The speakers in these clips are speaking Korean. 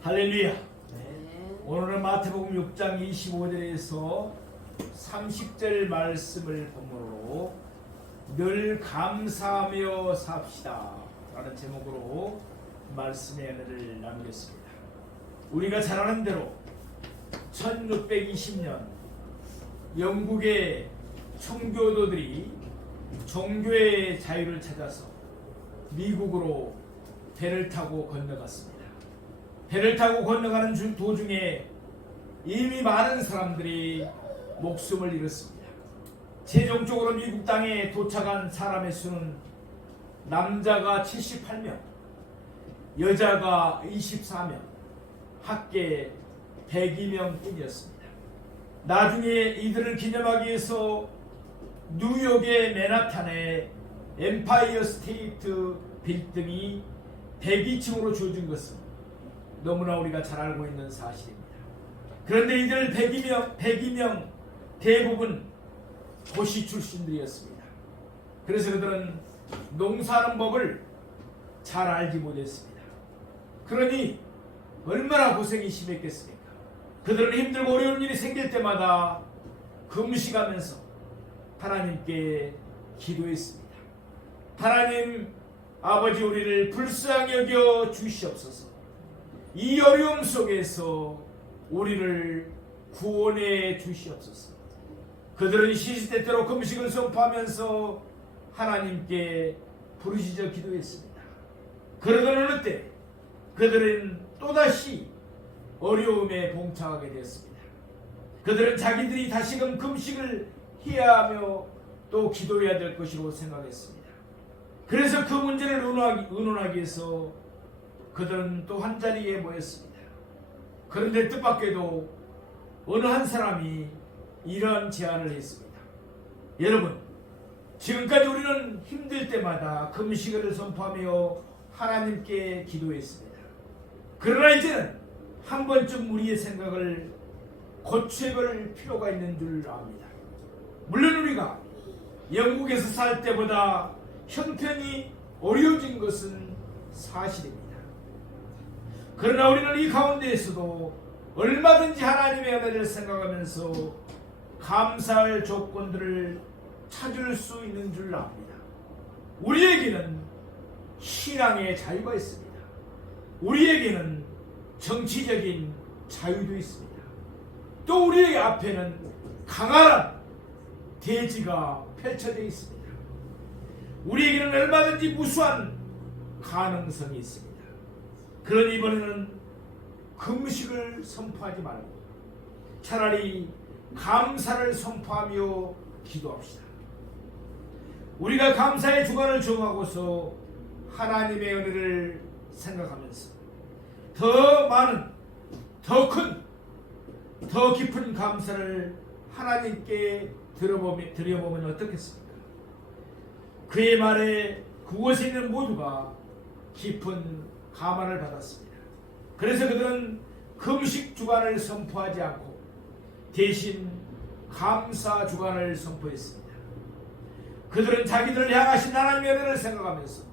할렐루야. 네. 오늘은 마태복음 6장 25절에서 30절 말씀을 본문으로 늘 감사하며 삽시다 라는 제목으로 말씀의 은혜를 나누겠습니다. 우리가 잘 아는 대로 1620년 영국의 청교도들이 종교의 자유를 찾아서 미국으로 배를 타고 건너갔습니다. 배를 타고 건너가는 도중에 이미 많은 사람들이 목숨을 잃었습니다. 최종적으로 미국 땅에 도착한 사람의 수는 남자가 78명, 여자가 24명, 합계 102명 뿐이었습니다. 나중에 이들을 기념하기 위해서 뉴욕의 맨하탄에 엠파이어 스테이트 빌딩이 102층으로 지어진 것은 너무나 우리가 잘 알고 있는 사실입니다. 그런데 이들 102명 대부분 도시 출신들이었습니다. 그래서 그들은 농사하는 법을 잘 알지 못했습니다. 그러니 얼마나 고생이 심했겠습니까? 그들은 힘들고 어려운 일이 생길 때마다 금식하면서 하나님께 기도했습니다. 하나님 아버지, 우리를 불쌍히 여겨 주시옵소서. 이 어려움 속에서 우리를 구원해 주시옵소서. 그들은 시시때때로 금식을 선포하면서 하나님께 부르짖어 기도했습니다. 그러던 어느 때 그들은 또다시 어려움에 봉착하게 되었습니다. 그들은 자기들이 다시금 금식을 해야 하며 또 기도해야 될 것이라고 생각했습니다. 그래서 그 문제를 의논하기 위해서 그들은 또 한자리에 모였습니다. 그런데 뜻밖에도 어느 한 사람이 이러한 제안을 했습니다. 여러분, 지금까지 우리는 힘들 때마다 금식을 선포하며 하나님께 기도했습니다. 그러나 이제는 한 번쯤 우리의 생각을 고쳐볼 필요가 있는 줄 압니다. 물론 우리가 영국에서 살 때보다 형편이 어려워진 것은 사실입니다. 그러나 우리는 이 가운데에서도 얼마든지 하나님의 은혜를 생각하면서 감사할 조건들을 찾을 수 있는 줄 압니다. 우리에게는 신앙의 자유가 있습니다. 우리에게는 정치적인 자유도 있습니다. 또 우리의 앞에는 강한 대지가 펼쳐져 있습니다. 우리에게는 얼마든지 무수한 가능성이 있습니다. 그러니 이번에는 금식을 선포하지 말고 차라리 감사를 선포하며 기도합시다. 우리가 감사의 주관을 정하고서 하나님의 은혜를 생각하면서 더 많은, 더 큰, 더 깊은 감사를 하나님께 드려보면 어떻겠습니까? 그의 말에 그곳에 있는 모두가 깊은 감화를 받았습니다. 그래서 그들은 금식 주간을 선포하지 않고 대신 감사 주간을 선포했습니다. 그들은 자기들을 향하신 하나님의 은혜를 생각하면서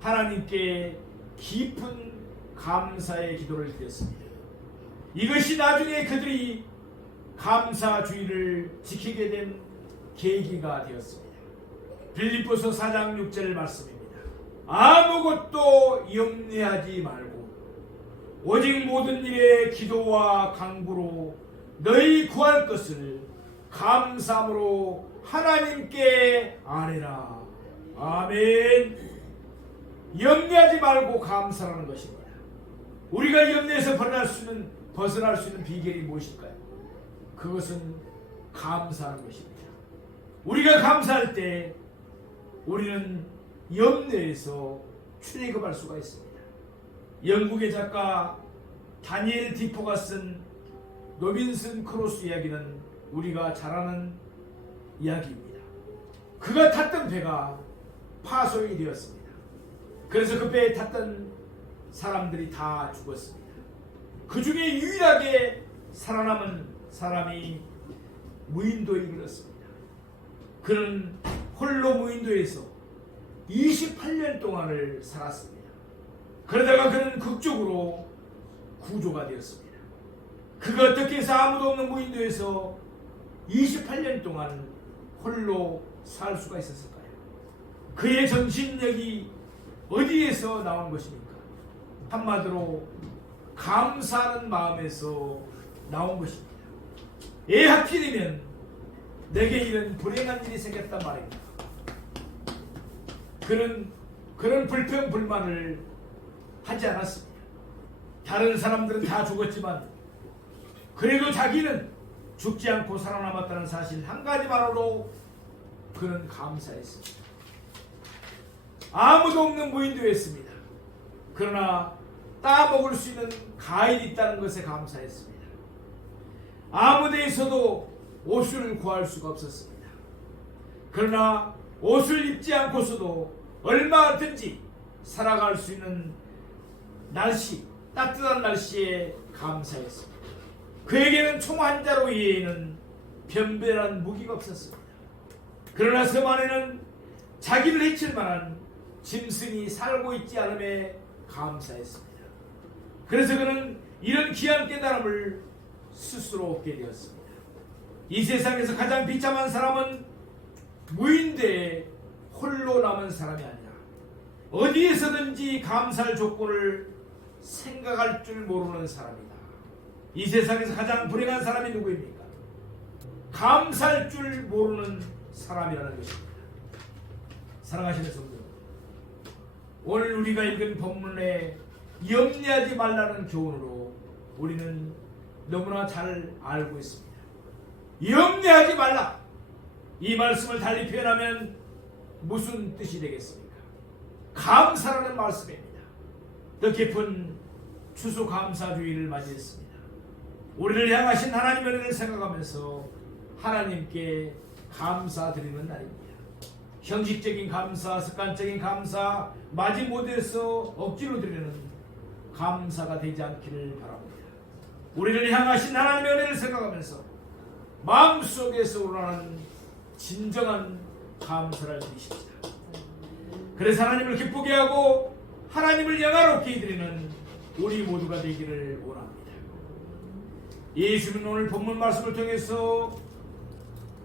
하나님께 깊은 감사의 기도를 드렸습니다. 이것이 나중에 그들이 감사주의를 지키게 된 계기가 되었습니다. 빌립보서 4장 6절 말씀입니다. 아무것도 염려하지 말고 오직 모든 일에 기도와 간구로 너희 구할 것을 감사함으로 하나님께 아뢰라. 아멘. 염려하지 말고 감사하는 것입니다. 우리가 염려에서 벗어날 수 있는 비결이 무엇일까요? 그것은 감사하는 것입니다. 우리가 감사할 때 우리는 염려에서 출애굽할 수가 있습니다. 영국의 작가 다니엘 디포가 쓴 로빈슨 크루소 이야기는 우리가 잘 아는 이야기입니다. 그가 탔던 배가 파손이 되었습니다. 그래서 그 배에 탔던 사람들이 다 죽었습니다. 그 중에 유일하게 살아남은 사람이 무인도에 이르렀습니다. 그는 홀로 무인도에서 28년 동안을 살았습니다. 그러다가 그는 극적으로 구조가 되었습니다. 그가 어떻게 해서 아무도 없는 무인도에서 28년 동안 홀로 살 수가 있었을까요? 그의 정신력이 어디에서 나온 것입니까? 한마디로 감사하는 마음에서 나온 것입니다. 하필이면 내게 이런 불행한 일이 생겼단 말입니다. 그런 불평 불만을 하지 않았습니다. 다른 사람들은 다 죽었지만 그래도 자기는 죽지 않고 살아남았다는 사실 한 가지만으로 그는 감사했습니다. 아무도 없는 무인도였습니다. 그러나 따먹을 수 있는 과일이 있다는 것에 감사했습니다. 아무 데에서도 옷을 구할 수가 없었습니다. 그러나 옷을 입지 않고서도 얼마든지 살아갈 수 있는 따뜻한 날씨에 감사했습니다. 그에게는 총 한 자루 이외에는 변별한 무기가 없었습니다. 그러나 섬 안에는 자기를 해칠 만한 짐승이 살고 있지 않음에 감사했습니다. 그래서 그는 이런 귀한 깨달음을 스스로 얻게 되었습니다. 이 세상에서 가장 비참한 사람은 무인대에 홀로 남은 사람이 아니라 어디에서든지 감사할 조건을 생각할 줄 모르는 사람이다. 이 세상에서 가장 불행한 사람이 누구입니까? 감사할 줄 모르는 사람이라는 것입니다. 사랑하시는 성도, 오늘 우리가 읽은 본문에 염려하지 말라는 교훈으로 우리는 너무나 잘 알고 있습니다. 염려하지 말라. 이 말씀을 달리 표현하면 무슨 뜻이 되겠습니까? 감사라는 말씀입니다. 더 깊은 추수감사주의를 맞이했습니다. 우리를 향하신 하나님의 은혜를 생각하면서 하나님께 감사드리는 날입니다. 형식적인 감사, 습관적인 감사, 마지못해서 억지로 드리는 감사가 되지 않기를 바랍니다. 우리를 향하신 하나님의 은혜를 생각하면서 마음속에서 우러나는 진정한 감사를 드리십시다. 그래서 하나님을 기쁘게 하고 하나님을 영화롭게 드리는 우리 모두가 되기를 원합니다. 예수님은 오늘 본문 말씀을 통해서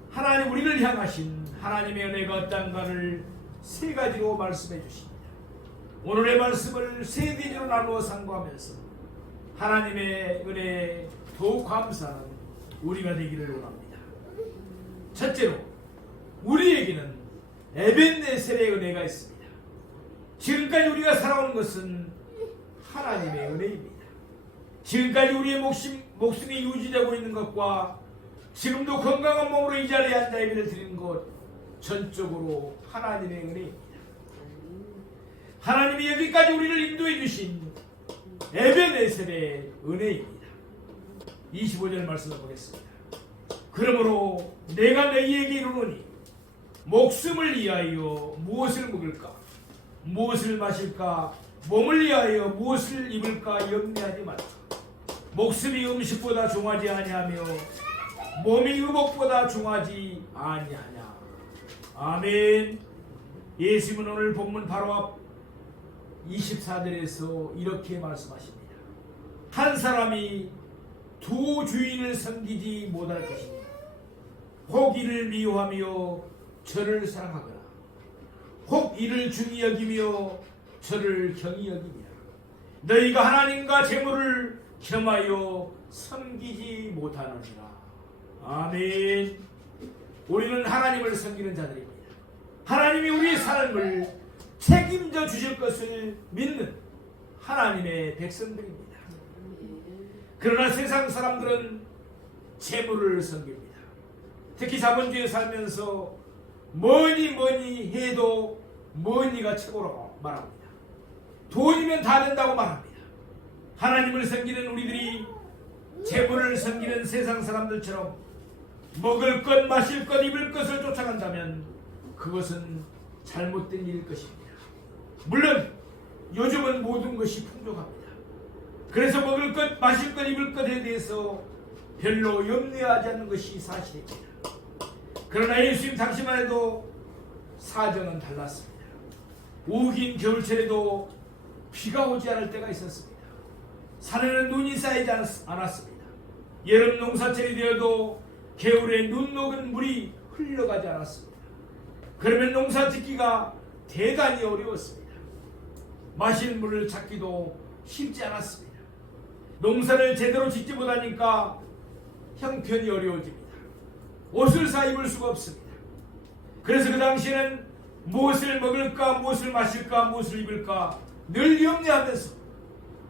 하나님 우리를 향하신 하나님의 은혜가 어떤가를 세 가지로 말씀해 주십니다. 오늘의 말씀을 세 대지로 나누어 상고하면서 하나님의 은혜에 더욱 감사하는 우리가 되기를 원합니다. 첫째로 우리에게는 에벤네셀의 은혜가 있습니다. 지금까지 우리가 살아온 것은 하나님의 은혜입니다. 지금까지 우리의 목숨이 유지되고 있는 것과 지금도 건강한 몸으로 이 자리에 앉아 예배를 드리는 것 전적으로 하나님의 은혜입니다. 하나님이 여기까지 우리를 인도해 주신 에벤네셀의 은혜입니다. 25절 말씀을 보겠습니다. 그러므로 내가 너희에게 이르노니 목숨을 위하여 무엇을 먹을까, 무엇을 마실까, 몸을 위하여 무엇을 입을까 염려하지 말라. 목숨이 음식보다 중하지 아니하며 몸이 의복보다 중하지 아니하냐. 아멘. 예수님은 오늘 본문 바로 앞 24절에서 이렇게 말씀하십니다. 한 사람이 두 주인을 섬기지 못할 것이니 혹 이를 미워하며 저를 사랑하거나 혹 이를 중히 여기며 저를 경히 여기니라. 너희가 하나님과 재물을 겸하여 섬기지 못하느니라. 아멘. 우리는 하나님을 섬기는 자들입니다. 하나님이 우리의 삶을 책임져 주실 것을 믿는 하나님의 백성들입니다. 그러나 세상 사람들은 재물을 섬깁니다. 특히 자본주의에 살면서 뭐니 해도 뭐니가 최고라고 말합니다. 돈이면 다 된다고 말합니다. 하나님을 섬기는 우리들이 재물을 섬기는 세상 사람들처럼 먹을 것, 마실 것, 입을 것을 쫓아간다면 그것은 잘못된 일일 것입니다. 물론 요즘은 모든 것이 풍족합니다. 그래서 먹을 것, 마실 것, 입을 것에 대해서 별로 염려하지 않는 것이 사실입니다. 그러나 예수님 당시만 해도 사정은 달랐습니다. 우긴 겨울철에도 비가 오지 않을 때가 있었습니다. 산에는 눈이 쌓이지 않았습니다. 여름 농사철이 되어도 겨울에 눈 녹은 물이 흘러가지 않았습니다. 그러면 농사 짓기가 대단히 어려웠습니다. 마실 물을 찾기도 쉽지 않았습니다. 농사를 제대로 짓지 못하니까 형편이 어려워집니다. 옷을 사 입을 수가 없습니다. 그래서 그 당시에는 무엇을 먹을까, 무엇을 마실까, 무엇을 입을까 늘 염려하면서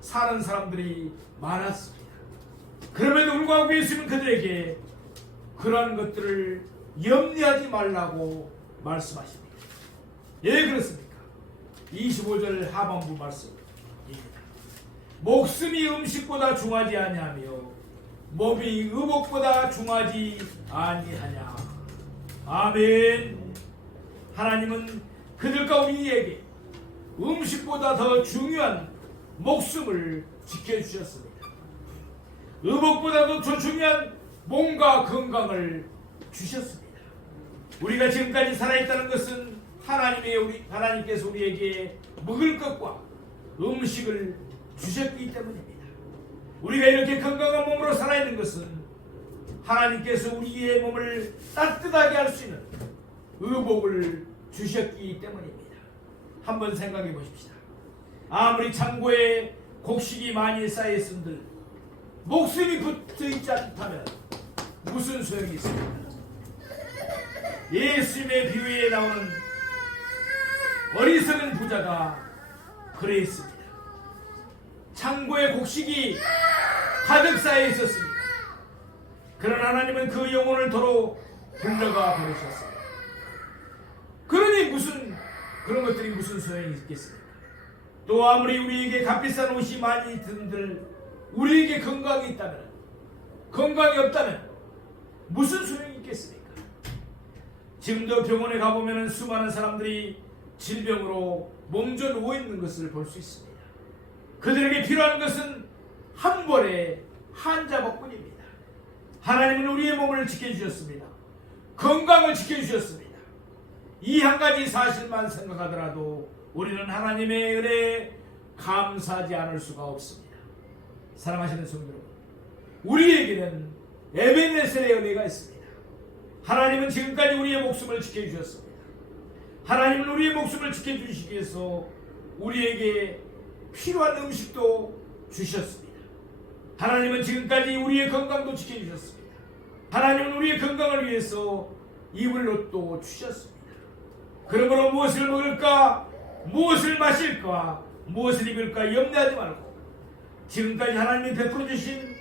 사는 사람들이 많았습니다. 그럼에도 불구하고 예수님은 그들에게 그러한 것들을 염려하지 말라고 말씀하십니다. 예, 그렇습니까? 25절 하반부 말씀입니다. 목숨이 음식보다 중하지 아니하며 몸이 의복보다 중하지 아니하냐. 아멘. 하나님은 그들과 우리에게 음식보다 더 중요한 목숨을 지켜주셨습니다. 의복보다도 더 중요한 몸과 건강을 주셨습니다. 우리가 지금까지 살아있다는 것은 하나님께서 우리에게 먹을 것과 음식을 주셨기 때문입니다. 우리가 이렇게 건강한 몸으로 살아있는 것은 하나님께서 우리의 몸을 따뜻하게 할 수 있는 의복을 주셨기 때문입니다. 한번 생각해 보십시다. 아무리 창고에 곡식이 많이 쌓여있음들 목숨이 붙어있지 않다면 무슨 소용이 있습니까? 예수님의 비유에 나오는 어리석은 부자가 그랬습니다. 창고에 곡식이 가득 쌓여 있었습니다. 그러나 하나님은 그 영혼을 도로 불러가 버리셨습니다. 그러니 그런 것들이 무슨 소용이 있겠습니까? 또 아무리 우리에게 값비싼 옷이 많이 든들 우리에게 건강이 있다면, 건강이 없다면 무슨 소용이 있겠습니까? 지금도 병원에 가보면 수많은 사람들이 질병으로 몸져 누워있는 것을 볼 수 있습니다. 그들에게 필요한 것은 한 벌의 한자복뿐입니다. 하나님은 우리의 몸을 지켜주셨습니다. 건강을 지켜주셨습니다. 이 한 가지 사실만 생각하더라도 우리는 하나님의 은혜에 감사하지 않을 수가 없습니다. 사랑하시는 성도 여러분, 우리에게는 에베네셀의 은혜가 있습니다. 하나님은 지금까지 우리의 목숨을 지켜주셨습니다. 하나님은 우리의 목숨을 지켜주시기 위해서 우리에게 필요한 음식도 주셨습니다. 하나님은 지금까지 우리의 건강도 지켜주셨습니다. 하나님은 우리의 건강을 위해서 입을 옷도 주셨습니다. 그러므로 무엇을 먹을까, 무엇을 마실까, 무엇을 입을까 염려하지 말고 지금까지 하나님이 베풀어 주신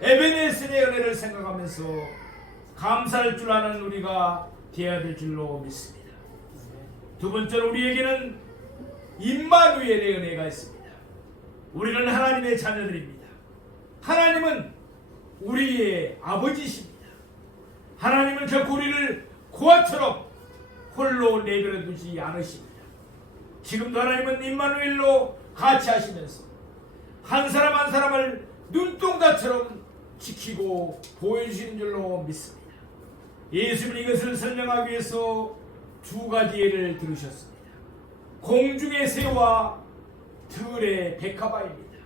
에베네셀의 은혜를 생각하면서 감사할 줄 아는 우리가 되어야 될 줄로 믿습니다. 두 번째로 우리에게는 임마누엘의 은혜가 있습니다. 우리는 하나님의 자녀들입니다. 하나님은 우리의 아버지십니다. 하나님은 결코 우리를 고아처럼 홀로 내버려 두지 않으십니다. 지금도 하나님은 임마누엘로 같이 하시면서 한 사람 한 사람을 눈동자처럼 지키고 보여주시는 줄로 믿습니다. 예수님은 이것을 설명하기 위해서 두 가지 예를 들으셨습니다. 공중의 새와 들의 백합화입니다.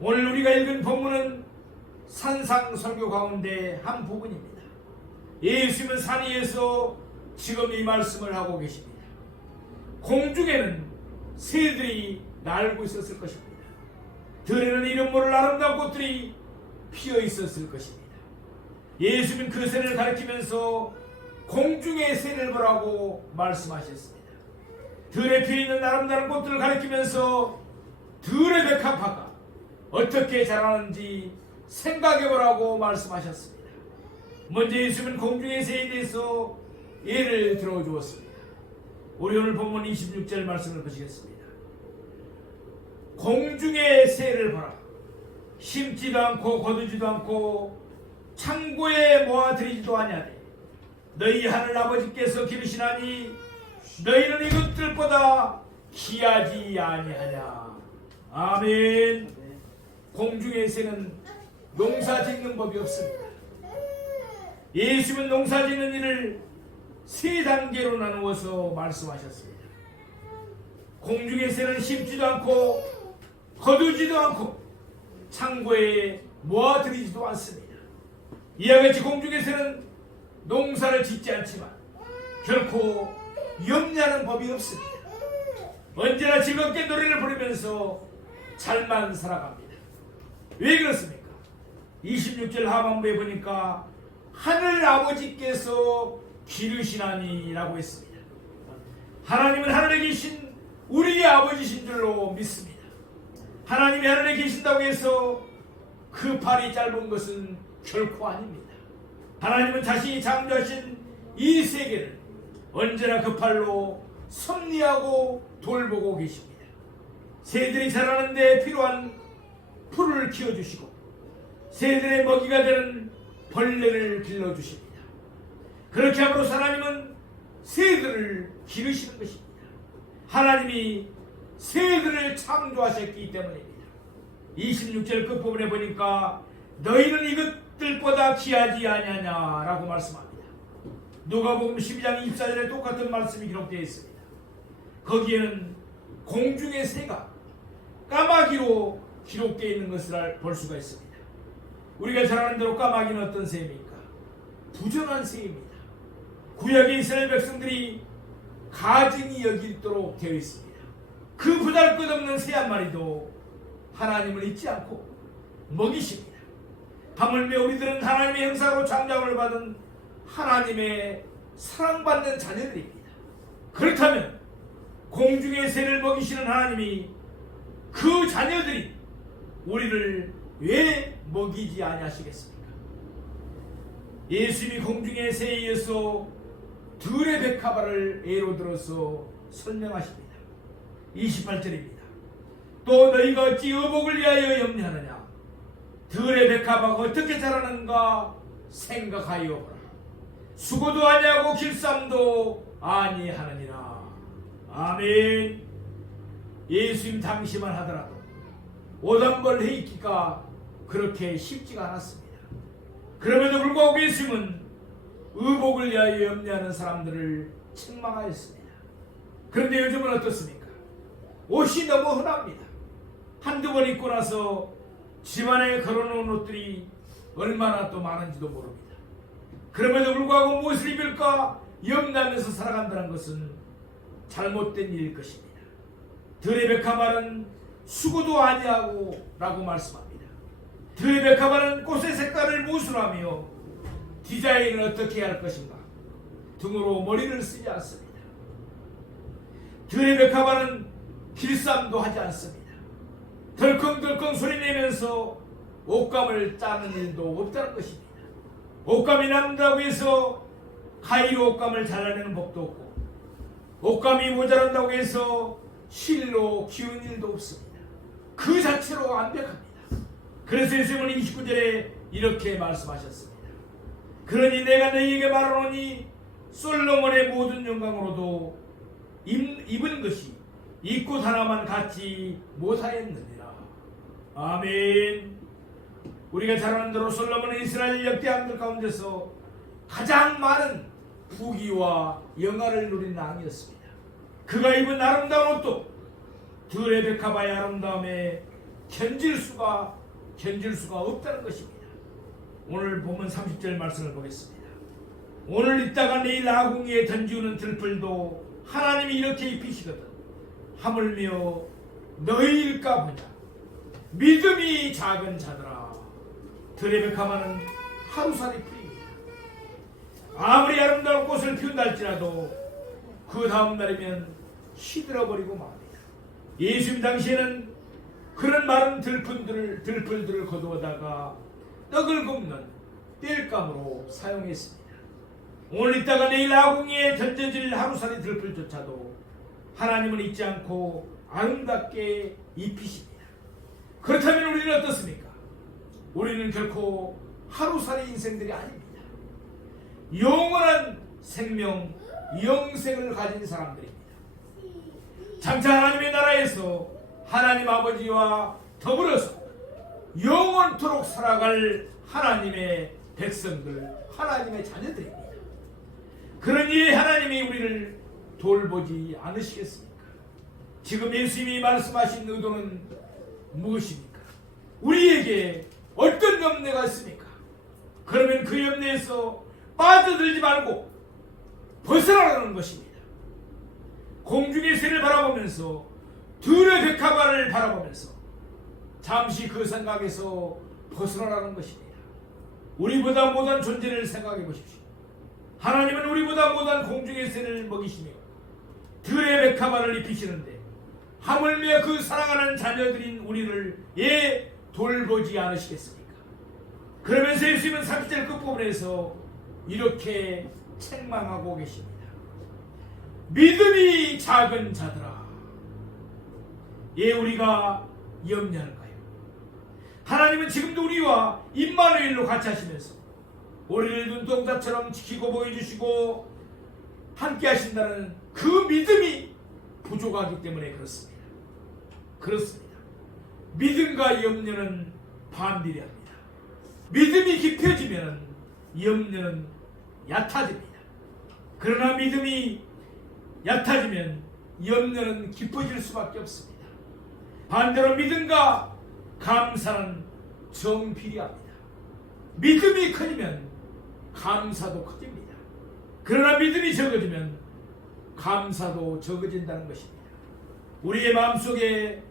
오늘 우리가 읽은 본문은 산상설교 가운데 한 부분입니다. 예수님은 산 위에서 지금 이 말씀을 하고 계십니다. 공중에는 새들이 날고 있었을 것입니다. 들에는 이름 모를 아름다운 꽃들이 피어 있었을 것입니다. 예수님은 그 새를 가리키면서 공중의 새를 보라고 말씀하셨습니다. 들에 피어 있는 아름다운 꽃들을 가리키면서 들의 백합화가 어떻게 자라는지 생각해보라고 말씀하셨습니다. 먼저 예수님은 공중의 새에 대해서 예를 들어주었습니다. 우리 오늘 본문 26절 말씀을 보시겠습니다. 공중의 새를 보라. 심지도 않고 거두지도 않고 창고에 모아들이지도 아니하되 너희 하늘 아버지께서 기르시나니 너희는 이것들보다 귀하지 아니하냐. 아멘. 공중의 새는 농사 짓는 법이 없습니다. 예수님은 농사 짓는 일을 세 단계로 나누어서 말씀하셨습니다. 공중의 새는 심지도 않고 거두지도 않고 창고에 모아들이지도 않습니다. 이와 같이 공중에서는 농사를 짓지 않지만 결코 염려하는 법이 없습니다. 언제나 즐겁게 노래를 부르면서 잘만 살아갑니다. 왜 그렇습니까? 26절 하반부에 보니까 하늘 아버지께서 기르시나니 라고 했습니다. 하나님은 하늘에 계신 우리의 아버지신 줄로 믿습니다. 하나님이 하늘에 계신다고 해서 그 팔이 짧은 것은 결코 아닙니다. 하나님은 자신이 창조하신 이 세계를 언제나 그 팔로 섭리하고 돌보고 계십니다. 새들이 자라는 데 필요한 풀을 키워주시고 새들의 먹이가 되는 벌레를 길러주십니다. 그렇게 함으로써 하나님은 새들을 기르시는 것입니다. 하나님이 새들을 창조하셨기 때문입니다. 26절 끝부분에 보니까 너희는 이것들보다 귀하지 아니하냐라고 말씀합니다. 누가복음 12장 24절에 똑같은 말씀이 기록되어 있습니다. 거기에는 공중의 새가 까마귀로 기록되어 있는 것을 볼 수가 있습니다. 우리가 잘 아는 대로 까마귀는 어떤 새입니까? 부정한 새입니다. 구약의 이스라엘 백성들이 가증히 여기도록 되어 있습니다. 그 보잘것없는 새 한 마리도 하나님을 잊지 않고 먹이십니다. 하물며 우리들은 하나님의 형상으로 창조함을 받은 하나님의 사랑받는 자녀들입니다. 그렇다면 공중의 새를 먹이시는 하나님이 그 자녀들이 우리를 왜 먹이지 아니하시겠습니까? 예수님이 공중의 새에 이어서 들의 백합화를 예로 들어서 설명하십니다. 28절입니다. 또 너희가 어찌 의복을 위하여 염려하느냐? 들의 백합화가 어떻게 자라는가 생각하여 보라. 수고도 아니하고 길쌈도 아니하느니라. 아멘. 예수님 당시만 하더라도 오단벌 해있기가 그렇게 쉽지가 않았습니다. 그럼에도 불구하고 예수님은 의복을 위하여 염려하는 사람들을 책망하였습니다. 그런데 요즘은 어떻습니까? 옷이 너무 흔합니다. 한두 번 입고 나서 집안에 걸어놓은 옷들이 얼마나 또 많은지도 모릅니다. 그럼에도 불구하고 무엇을 입을까 염려하면서 살아간다는 것은 잘못된 일일 것입니다. 들의 백합화는 수고도 아니하고 라고 말씀합니다. 들의 백합화는 꽃의 색깔을 무엇으로 하며 디자인을 어떻게 할 것인가 등으로 머리를 쓰지 않습니다. 들의 백합화는 길쌈도 하지 않습니다. 덜컹덜컹 소리내면서 옷감을 짜는 일도 없다는 것입니다. 옷감이 남다고 해서 가위로 옷감을 잘라내는 법도 없고 옷감이 모자란다고 해서 실로 키우는 일도 없습니다. 그 자체로 완벽합니다. 그래서 예수님은 29절에 이렇게 말씀하셨습니다. 그러니 내가 너희에게 말하노니 솔로몬의 모든 영광으로도 입은 것이 입고 하나만 갖지 못하였느니라. 아멘. 우리가 잘 아는 대로 솔로몬은 이스라엘 역대왕들 가운데서 가장 많은 부귀와 영화를 누린 왕이었습니다. 그가 입은 아름다운 옷도 들의 백합화의 아름다움에 견질 수가 없다는 것입니다. 오늘 본문 30절 말씀을 보겠습니다. 오늘 입다가 내일 아궁이에 던지우는 들풀도 하나님이 이렇게 입히시거든 하물며 너희일까 보냐. 믿음이 작은 자들아. 들의 백합화는 하루살이 풀입니다. 아무리 아름다운 꽃을 피운다 할지라도 그 다음 날이면 시들어버리고 맙니다. 예수님 당시에는 그런 마른 들풀들을 거두어다가 떡을 굽는 땔감으로 사용했습니다. 오늘 있다가 내일 아궁이에 던져질 하루살이 들풀조차도 하나님은 잊지 않고 아름답게 입히십니다. 그렇다면 우리는 어떻습니까? 우리는 결코 하루살이 인생들이 아닙니다. 영원한 생명, 영생을 가진 사람들입니다. 장차 하나님의 나라에서 하나님 아버지와 더불어서 영원토록 살아갈 하나님의 백성들, 하나님의 자녀들입니다. 그러니 하나님이 우리를 돌보지 않으시겠습니까? 지금 예수님이 말씀하신 의도는 무엇입니까? 우리에게 어떤 염려가 있습니까? 그러면 그 염려에서 빠져들지 말고 벗어나라는 것입니다. 공중의 새를 바라보면서 들의 백합화를 바라보면서 잠시 그 생각에서 벗어나라는 것입니다. 우리보다 못한 존재를 생각해 보십시오. 하나님은 우리보다 못한 공중의 새를 먹이시며 들의 백합화를 입히시는데 하물며 그 사랑하는 자녀들인 우리를 돌보지 않으시겠습니까? 그러면서 예수님은 30절 끝부분에서 이렇게 책망하고 계십니다. 믿음이 작은 자들아, 우리가 염려할까요? 하나님은 지금도 우리와 임마누엘로 같이 하시면서 우리를 눈동자처럼 지키고 보여주시고 함께 하신다는 그 믿음이 부족하기 때문에 그렇습니다. 믿음과 염려는 반비례합니다. 믿음이 깊어지면 염려는 얕아집니다. 그러나 믿음이 얕아지면 염려는 깊어질 수밖에 없습니다. 반대로 믿음과 감사는 정비례합니다. 믿음이 커지면 감사도 커집니다. 그러나 믿음이 적어지면 감사도 적어진다는 것입니다. 우리의 마음속에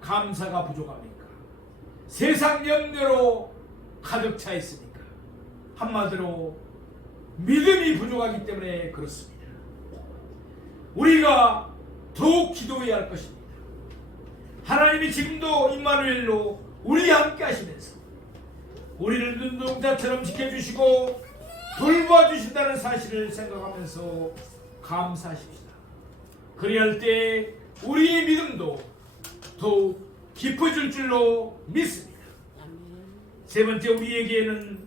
감사가 부족합니까? 세상 염려로 가득 차 있습니까? 한마디로 믿음이 부족하기 때문에 그렇습니다. 우리가 더욱 기도해야 할 것입니다. 하나님이 지금도 임마누엘로 우리와 함께 하시면서 우리를 눈동자처럼 지켜주시고 돌봐주신다는 사실을 생각하면서 감사하십시다. 그래야 할 때 우리의 믿음도 더욱 깊어질 줄로 믿습니다. 세 번째, 우리에게는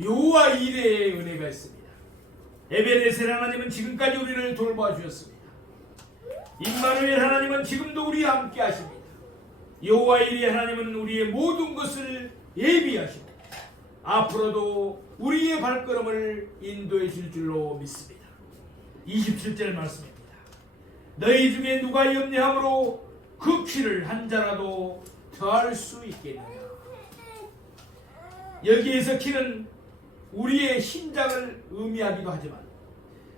여호와 이레의 은혜가 있습니다. 에베네셀 하나님은 지금까지 우리를 돌봐주셨습니다. 임마누엘 하나님은 지금도 우리와 함께 하십니다. 여호와 이레 하나님은 우리의 모든 것을 예비하시고 앞으로도 우리의 발걸음을 인도해 줄 줄로 믿습니다. 27절 말씀입니다. 너희 중에 누가 염려함으로 그 키를 한 자라도 더할 수 있겠느냐. 여기에서 키는 우리의 신장을 의미하기도 하지만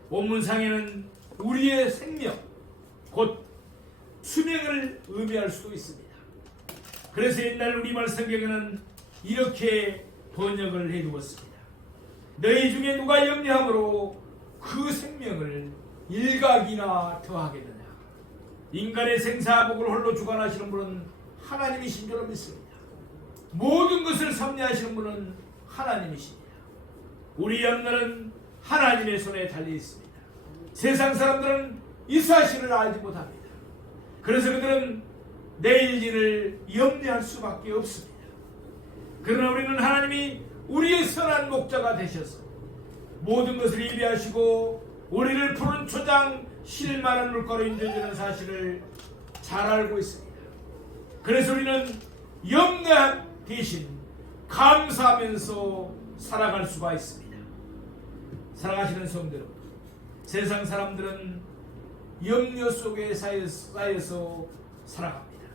원문상에는 우리의 생명, 곧 수명을 의미할 수도 있습니다. 그래서 옛날 우리말 성경에는 이렇게 번역을 해두었습니다. 너희 중에 누가 염려함으로 그 생명을 일각이나 더하겠느냐. 인간의 생사복을 홀로 주관하시는 분은 하나님이신 줄로 믿습니다. 모든 것을 섭리하시는 분은 하나님이십니다. 우리 염려는 하나님의 손에 달려 있습니다. 세상 사람들은 이 사실을 알지 못합니다. 그래서 그들은 내일 일을 염려할 수밖에 없습니다. 그러나 우리는 하나님이 우리의 선한 목자가 되셔서 모든 것을 예비하시고 우리를 푸른 초장 쉴만한 물가로 인도해주는 사실을 잘 알고 있습니다. 그래서 우리는 염려 대신 감사하면서 살아갈 수가 있습니다. 사랑하시는 성도 여러분, 세상 사람들은 염려 속에 쌓여서 살아갑니다.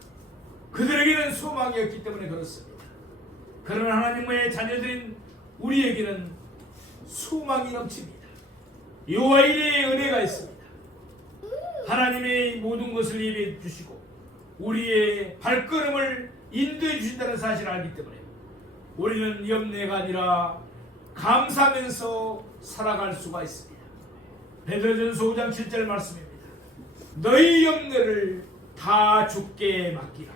그들에게는 소망이 없기 때문에 그렇습니다. 그러나 하나님의 자녀들인 우리에게는 소망이 넘칩니다. 여호와 이레의 은혜가 있습니다. 하나님의 모든 것을 예비해 주시고 우리의 발걸음을 인도해 주신다는 사실을 알기 때문에 우리는 염려가 아니라 감사하면서 살아갈 수가 있습니다. 베드로전서 5장 7절 말씀입니다. 너희 염려를 다 주께 맡기라.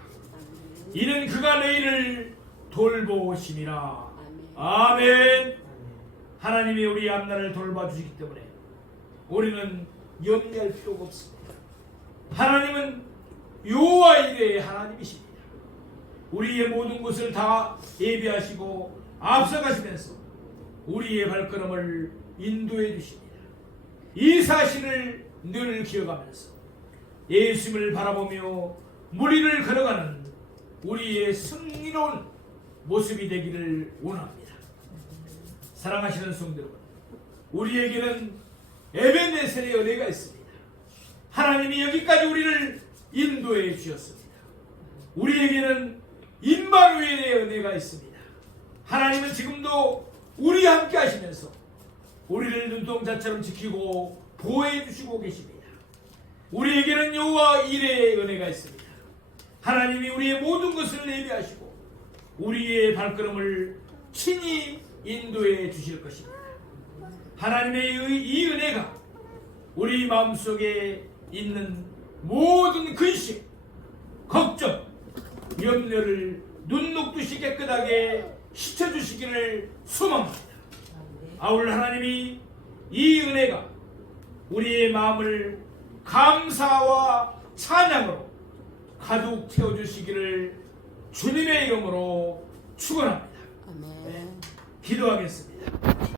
이는 그가 너희를 돌보심이라. 아멘. 하나님이 우리 앞날을 돌봐주시기 때문에 우리는 염려할 필요가 없습니다. 하나님은 여호와 이레의 하나님이십니다. 우리의 모든 것을 다 예비하시고 앞서가시면서 우리의 발걸음을 인도해 주십니다. 이 사실을 늘 기억하면서 예수님을 바라보며 무리를 걸어가는 우리의 승리로운 모습이 되기를 원합니다. 사랑하시는 성도 여러분, 우리에게는 에베네셀의 은혜가 있습니다. 하나님이 여기까지 우리를 인도해 주셨습니다. 우리에게는 임마누엘의 은혜가 있습니다. 하나님은 지금도 우리와 함께 하시면서 우리를 눈동자처럼 지키고 보호해 주시고 계십니다. 우리에게는 여호와 이레의 은혜가 있습니다. 하나님이 우리의 모든 것을 예비하시고 우리의 발걸음을 친히 인도해 주실 것입니다. 하나님의 이 은혜가 우리 마음속에 있는 모든 근심, 걱정, 염려를 눈 녹듯이 깨끗하게 씻어주시기를 소망합니다. 아울 하나님이 이 은혜가 우리의 마음을 감사와 찬양으로 가득 채워주시기를 주님의 이름으로 축원합니다. 아멘. 기도하겠습니다.